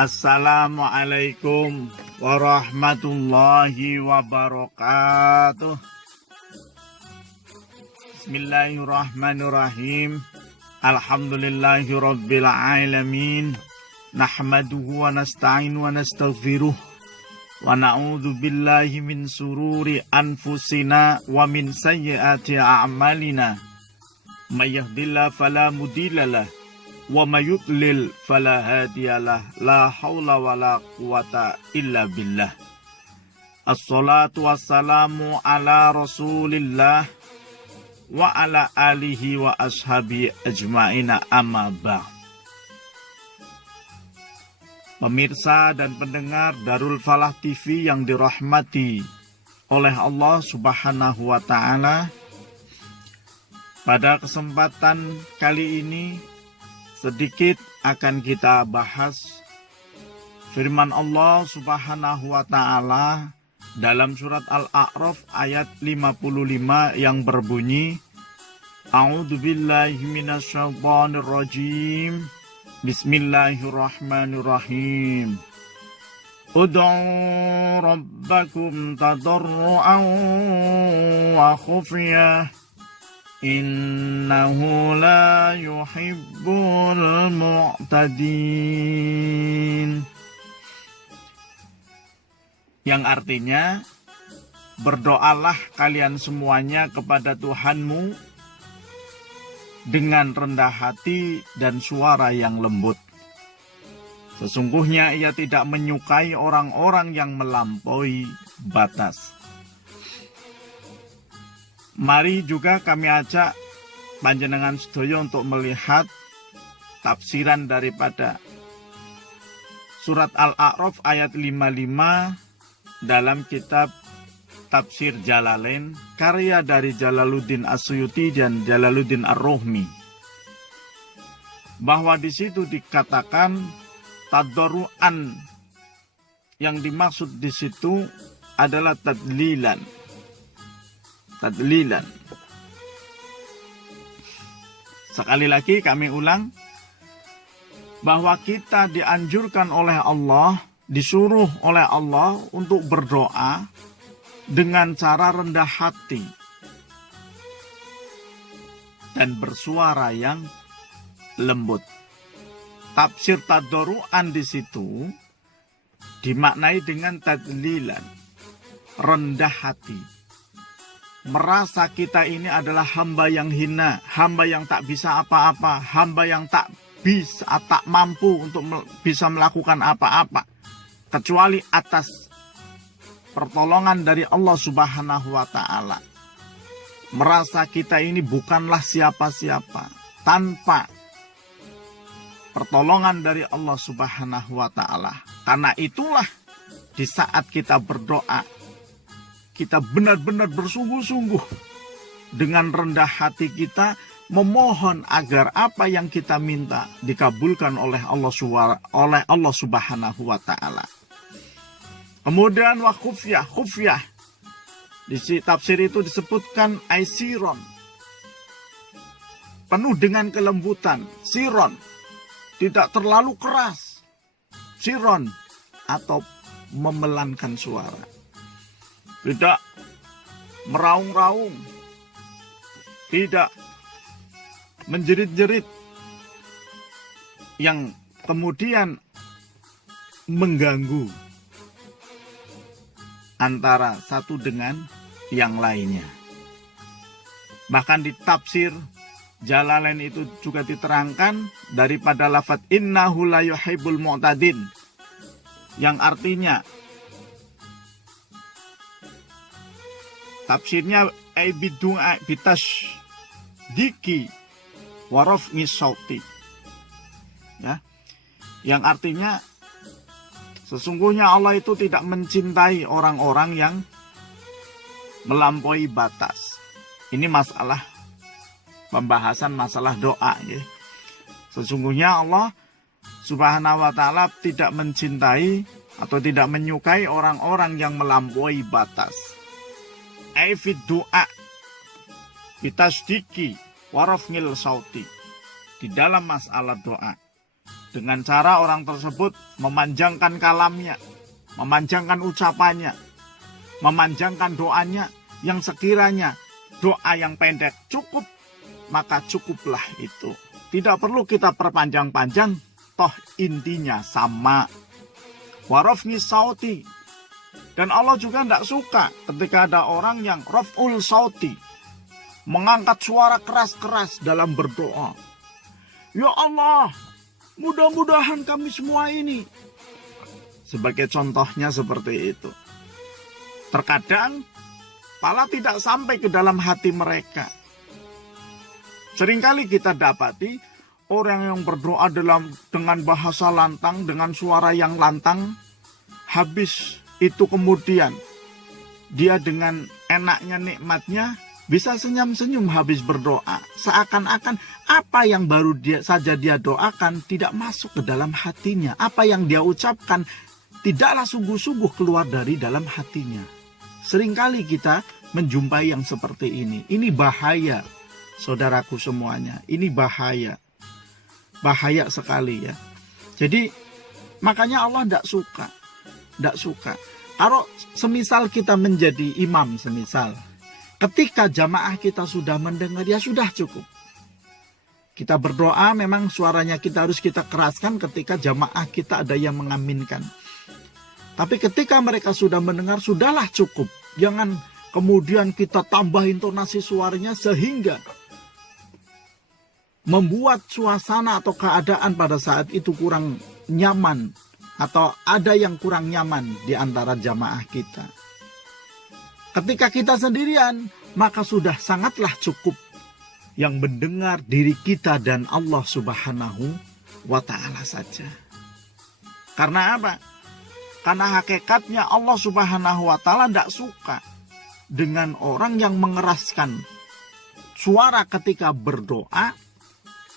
Assalamualaikum warahmatullahi wabarakatuh. Bismillahirrahmanirrahim. Alhamdulillahi rabbil alamin. Nahmaduhu wa nasta'inu wa nastaghfiruh. Wa na'udzu billahi min sururi anfusina wa min sayyiati a'malina. May yahdihillahu fala mudhillalah. Wa may yudlil fala hadiyalah. La haula wala quwata illa billah. Assalatu wassalamu ala Rasulillah wa ala alihi wa ashabi ajma'ina amma ba'd. Pemirsa dan pendengar Darul Falah TV yang dirahmati oleh Allah Subhanahu wa taala, pada kesempatan kali ini sedikit akan kita bahas firman Allah Subhanahu wa taala dalam surat Al-A'raf ayat 55 yang berbunyi, A'udzubillahi minasyaitonir rajim. Bismillahirrahmanirrahim. Ud'u rabbakum tadarru'an wa khufyah. Innahu la yuhibbul mu'tadin. Yang artinya, berdoalah kalian semuanya kepada Tuhanmu dengan rendah hati dan suara yang lembut. Sesungguhnya ia tidak menyukai orang-orang yang melampaui batas. Mari juga kami ajak panjenengan sedaya untuk melihat tafsiran daripada surat Al-A'raf ayat 55 dalam kitab Tafsir Jalalain, karya dari Jalaluddin As-Suyuti dan Jalaluddin Ar-Ruhmi. Bahwa di situ dikatakan tadarru'an, yang dimaksud di situ adalah tadlilan. Sekali lagi kami ulang, bahwa kita dianjurkan oleh Allah, disuruh oleh Allah untuk berdoa dengan cara rendah hati dan bersuara yang lembut. Tafsir tadarru'an di situ dimaknai dengan tadlilan, rendah hati. Merasa kita ini adalah hamba yang hina, hamba yang tak bisa apa-apa, hamba yang tak mampu untuk bisa melakukan apa-apa kecuali atas pertolongan dari Allah Subhanahu wa taala. Merasa kita ini bukanlah siapa-siapa tanpa pertolongan dari Allah Subhanahu wa taala. Karena itulah di saat kita berdoa, kita benar-benar bersungguh-sungguh dengan rendah hati kita memohon agar apa yang kita minta dikabulkan oleh Allah Subhanahu wa taala. Kemudian wa khufyah. Di tafsir itu disebutkan aisiron, penuh dengan kelembutan. Siron, tidak terlalu keras. Siron, atau memelankan suara. Tidak meraung-raung, tidak menjerit-jerit yang kemudian mengganggu antara satu dengan yang lainnya. Bahkan di tafsir Jalalain itu juga diterangkan daripada lafadz innahu la yuhibbul mu'tadin, yang artinya tafsirnya aibidu'a bitash diki warafni sauti, ya, yang artinya sesungguhnya Allah itu tidak mencintai orang-orang yang melampaui batas. Ini masalah pembahasan masalah doa, ya. Sesungguhnya Allah Subhanahu wa taala tidak mencintai atau tidak menyukai orang-orang yang melampaui batas. Aifid doa bitasdiki warafnil sauti, di dalam masalah doa Dengan cara orang tersebut memanjangkan kalamnya, memanjangkan ucapannya, memanjangkan doanya, yang sekiranya doa yang pendek cukup, maka cukuplah itu. Tidak perlu kita perpanjang-panjang, toh intinya sama. Warafni sauti. Dan Allah juga tidak suka ketika ada orang yang raf'ul sauti, mengangkat suara keras-keras dalam berdoa. Ya Allah, mudah-mudahan kami semua ini. Sebagai contohnya seperti itu. Terkadang pala tidak sampai ke dalam hati mereka. Seringkali kita dapati orang yang berdoa dengan bahasa lantang, dengan suara yang lantang, habis itu kemudian dia dengan enaknya, nikmatnya, bisa senyum-senyum habis berdoa. Seakan-akan apa yang baru dia doakan tidak masuk ke dalam hatinya. Apa yang dia ucapkan tidaklah sungguh-sungguh keluar dari dalam hatinya. Seringkali kita menjumpai yang seperti ini. Ini bahaya, saudaraku semuanya. Ini bahaya. Bahaya sekali ya. Jadi makanya Allah tidak suka. Tidak suka. Kalau semisal kita menjadi imam, semisal ketika jamaah kita sudah mendengar, ya sudah cukup. Kita berdoa memang suaranya harus kita keraskan ketika jamaah kita ada yang mengaminkan. Tapi ketika mereka sudah mendengar, sudahlah cukup. Jangan kemudian kita tambah intonasi suaranya sehingga membuat suasana atau keadaan pada saat itu kurang nyaman. Atau ada yang kurang nyaman di antara jamaah kita. Ketika kita sendirian, maka sudah sangatlah cukup yang mendengar diri kita dan Allah Subhanahu wa Ta'ala saja. Karena apa? Karena hakikatnya Allah Subhanahu wa Ta'ala tidak suka dengan orang yang mengeraskan suara ketika berdoa,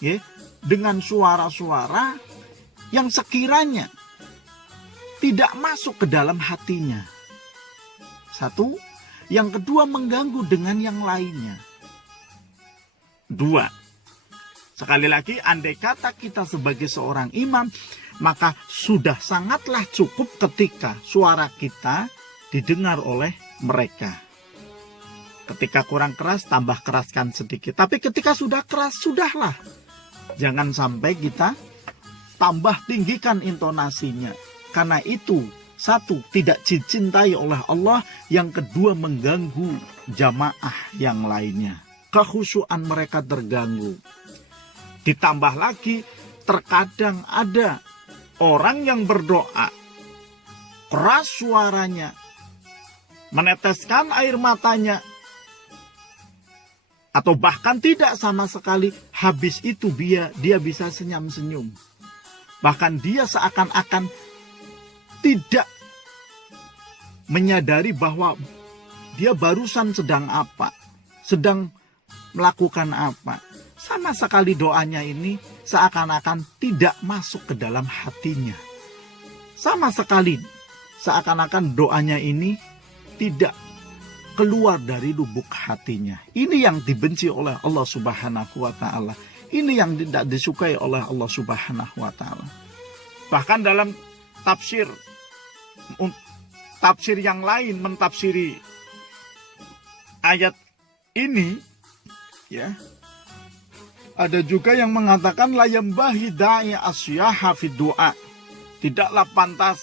ya, dengan suara-suara yang sekiranya tidak masuk ke dalam hatinya. Satu. Yang kedua, mengganggu dengan yang lainnya. Dua. Sekali lagi, andai kata kita sebagai seorang imam, maka sudah sangatlah cukup ketika suara kita didengar oleh mereka. Ketika kurang keras, tambah keraskan sedikit. Tapi ketika sudah keras, sudahlah. Jangan sampai kita tambah tinggikan intonasinya. Karena itu, satu, tidak dicintai oleh Allah. Yang kedua, mengganggu jamaah yang lainnya. Kekhusyuan mereka terganggu. Ditambah lagi, terkadang ada orang yang berdoa, keras suaranya, meneteskan air matanya, atau bahkan tidak sama sekali, habis itu dia bisa senyum-senyum. Bahkan dia seakan-akan tidak menyadari bahwa dia barusan sedang apa, sedang melakukan apa. Sama sekali doanya ini seakan-akan tidak masuk ke dalam hatinya. Sama sekali seakan-akan doanya ini tidak keluar dari lubuk hatinya. Ini yang dibenci oleh Allah Subhanahu wa Ta'ala. Ini yang tidak disukai oleh Allah Subhanahu wa Ta'ala. Bahkan dalam tafsir yang lain mentafsiri ayat ini, ya, ada juga yang mengatakan la yambahi da'i asyaha fid du'a. Tidaklah pantas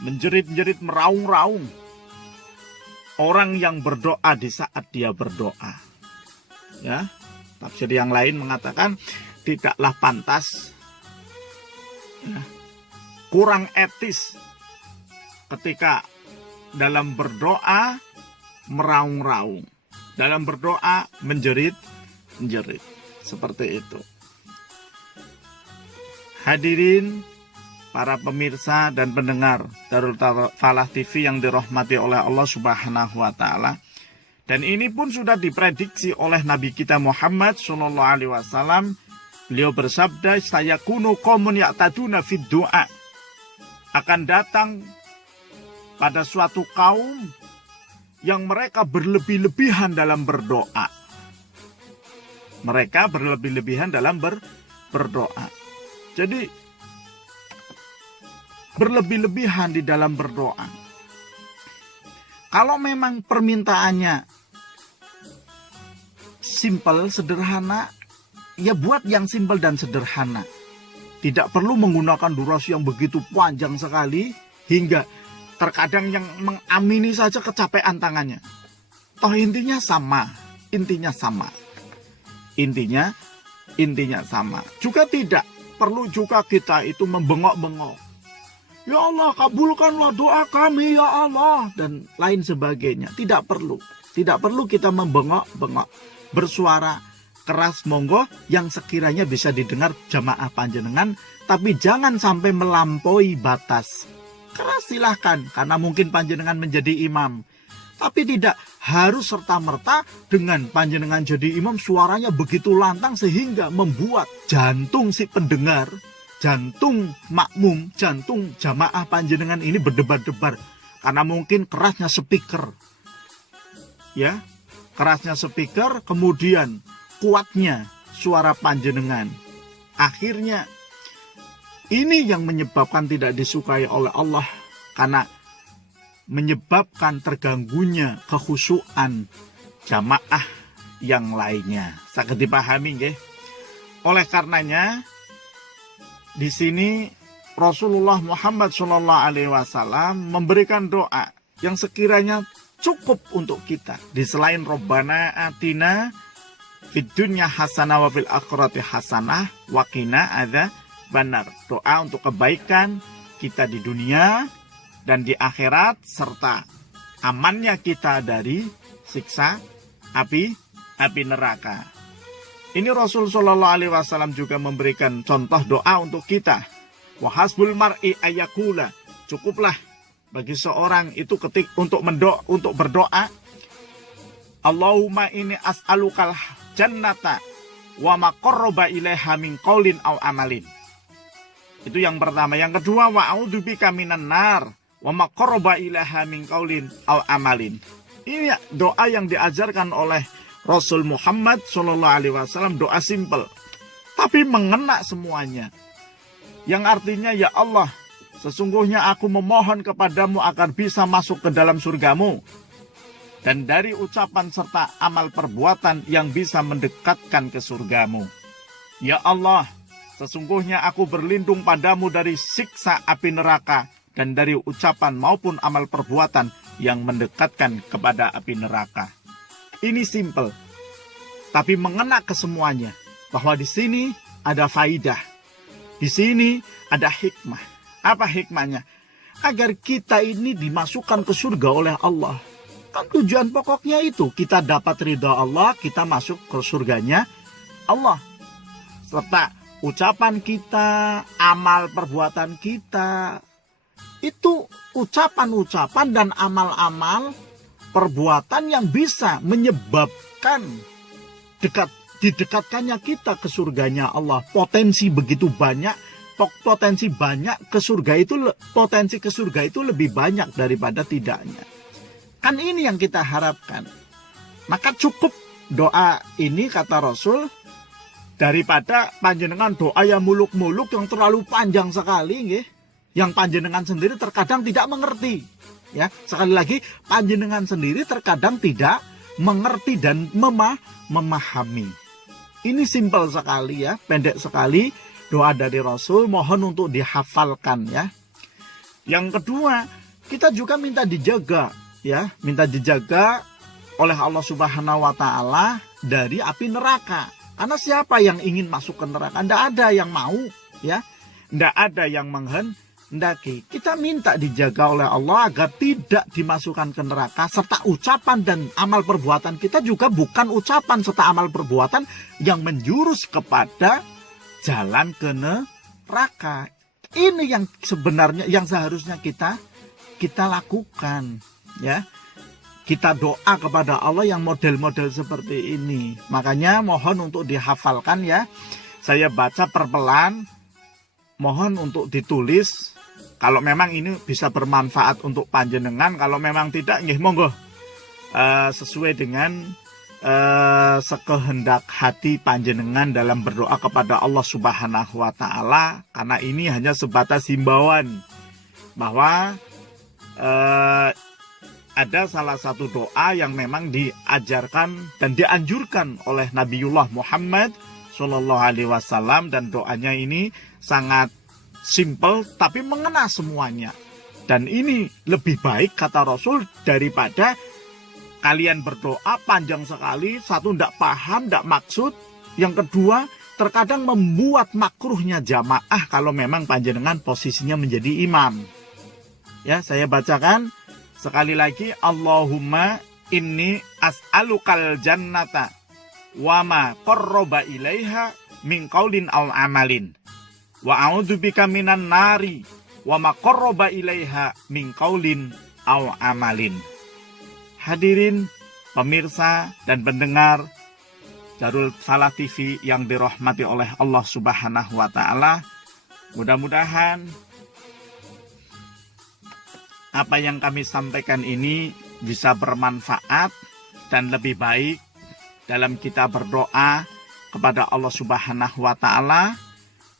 menjerit-jerit, meraung-raung orang yang berdoa di saat dia berdoa. Ya, tafsir yang lain mengatakan tidaklah pantas, ya, kurang etis ketika dalam berdoa meraung-raung, dalam berdoa menjerit-jerit. Seperti itu. Hadirin para pemirsa dan pendengar Darul Falah TV yang dirahmati oleh Allah Subhanahu wa Ta'ala. Dan ini pun sudah diprediksi oleh Nabi kita Muhammad sallallahu alaihi wasallam. Beliau bersabda, sayakunu qaumun ya'taduna fid du'a. Akan datang pada suatu kaum yang mereka berlebih-lebihan dalam berdoa. Mereka berlebih-lebihan dalam berdoa. Jadi berlebih-lebihan di dalam berdoa. Kalau memang permintaannya simpel, sederhana, ya buat yang simpel dan sederhana. Tidak perlu menggunakan durasi yang begitu panjang sekali, hingga terkadang yang mengamini saja kecapean tangannya. Toh intinya sama. Intinya sama. Juga tidak perlu juga kita itu membengok-bengok. Ya Allah, kabulkanlah doa kami ya Allah, dan lain sebagainya. Tidak perlu kita membengok-bengok. Bersuara keras monggo yang sekiranya bisa didengar jamaah panjenengan, tapi jangan sampai melampaui batas. Keras silahkan, karena mungkin panjenengan menjadi imam. Tapi tidak harus serta-merta dengan panjenengan jadi imam suaranya begitu lantang sehingga membuat jantung si pendengar, jantung makmum, jantung jamaah panjenengan ini berdebar-debar. Karena mungkin kerasnya speaker. Ya, kerasnya speaker, kemudian kuatnya suara panjenengan. Akhirnya ini yang menyebabkan tidak disukai oleh Allah, karena menyebabkan terganggunya kekhusyuan jamaah yang lainnya. Saged dipahami nggih. Oleh karenanya di sini Rasulullah Muhammad SAW memberikan doa yang sekiranya cukup untuk kita. Di selain Rabbana atina fid dunya hasanah wa fil akhirati hasanah wa qina adzabannar. Doa untuk kebaikan kita di dunia dan di akhirat, serta amannya kita dari siksa api neraka. Ini Rasul Shallallahu Alaihi Wasallam juga memberikan contoh doa untuk kita. Wa hasbul mar'i ayakula. Cukuplah bagi seorang itu untuk berdoa. Allahumma inni as'alukal jannata wa ma qarraba ilaiha min qaulin aw amalin. Itu yang pertama. Yang kedua, wa a'udzubika minan nar wa ma qarraba ilaiha min qaulin aw amalin. Ini doa yang diajarkan oleh Rasul Muhammad SAW, doa simpel tapi mengena semuanya. Yang artinya, ya Allah, sesungguhnya aku memohon kepadamu agar bisa masuk ke dalam surgamu, dan dari ucapan serta amal perbuatan yang bisa mendekatkan ke surgamu. Ya Allah, sesungguhnya aku berlindung padamu dari siksa api neraka, dan dari ucapan maupun amal perbuatan yang mendekatkan kepada api neraka. Ini simple, tapi mengena ke semuanya. Bahwa di sini ada faidah, di sini ada hikmah. Apa hikmahnya? Agar kita ini dimasukkan ke surga oleh Allah. Kan tujuan pokoknya itu, kita dapat ridha Allah, kita masuk ke surganya Allah. Serta ucapan kita, amal perbuatan kita, itu ucapan-ucapan dan amal-amal perbuatan yang bisa menyebabkan didekatkannya kita ke surganya Allah. Potensi begitu banyak, potensi ke surga itu lebih banyak daripada tidaknya. Kan ini yang kita harapkan. Maka cukup doa ini, kata Rasul, daripada panjenengan doa yang muluk-muluk yang terlalu panjang sekali, nggih. Yang panjenengan sendiri terkadang tidak mengerti. Ya, sekali lagi, panjenengan sendiri terkadang tidak mengerti dan memahami. Ini simpel sekali ya, pendek sekali doa dari Rasul, mohon untuk dihafalkan ya. Yang kedua, kita juga minta dijaga ya, minta dijaga oleh Allah Subhanahu wa taala dari api neraka. Karena siapa yang ingin masuk ke neraka? Tidak ada yang mau ya. Tidak ada yang menghendaki. Kita minta dijaga oleh Allah agar tidak dimasukkan ke neraka, serta ucapan dan amal perbuatan kita juga bukan ucapan serta amal perbuatan yang menjurus kepada jalan ke neraka. Ini yang sebenarnya yang seharusnya kita lakukan ya. Kita doa kepada Allah yang model-model seperti ini. Makanya mohon untuk dihafalkan ya. Saya baca perpelan, mohon untuk ditulis. Kalau memang ini bisa bermanfaat untuk panjenengan, kalau memang tidak, nggih monggo sesuai dengan sekehendak hati panjenengan dalam berdoa kepada Allah Subhanahu wa taala, karena ini hanya sebatas himbauan. bahwa ada salah satu doa yang memang diajarkan dan dianjurkan oleh Nabiullah Muhammad Shallallahu Alaihi Wasallam, dan doanya ini sangat simple tapi mengena semuanya. Dan ini lebih baik kata Rasul daripada kalian berdoa panjang sekali, satu tidak paham, tidak maksud, yang kedua terkadang membuat makruhnya jamaah kalau memang panjenengan posisinya menjadi imam. Ya, saya bacakan sekali lagi. Allahumma inni as'alukal jannata wa ma qarraba ilaiha min qaulin aw amalin wa a'udzubika minan nari wa ma qarraba ilaiha min qaulin aw amalin. Hadirin pemirsa dan pendengar Darul Salah TV yang dirahmati oleh Allah Subhanahu wa taala, mudah-mudahan apa yang kami sampaikan ini bisa bermanfaat dan lebih baik dalam kita berdoa kepada Allah Subhanahu wa taala,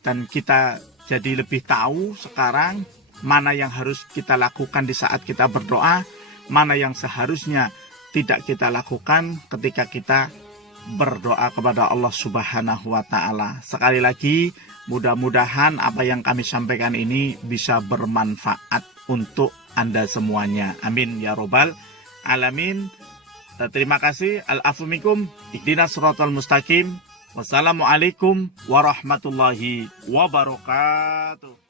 dan kita jadi lebih tahu sekarang mana yang harus kita lakukan di saat kita berdoa, mana yang seharusnya tidak kita lakukan ketika kita berdoa kepada Allah Subhanahu wa taala. Sekali lagi, mudah-mudahan apa yang kami sampaikan ini bisa bermanfaat untuk Anda semuanya. Amin ya robbal alamin. Terima kasih. Al-afu minkum. Ihdinas siratal mustaqim. Wassalamualaikum warahmatullahi wabarakatuh.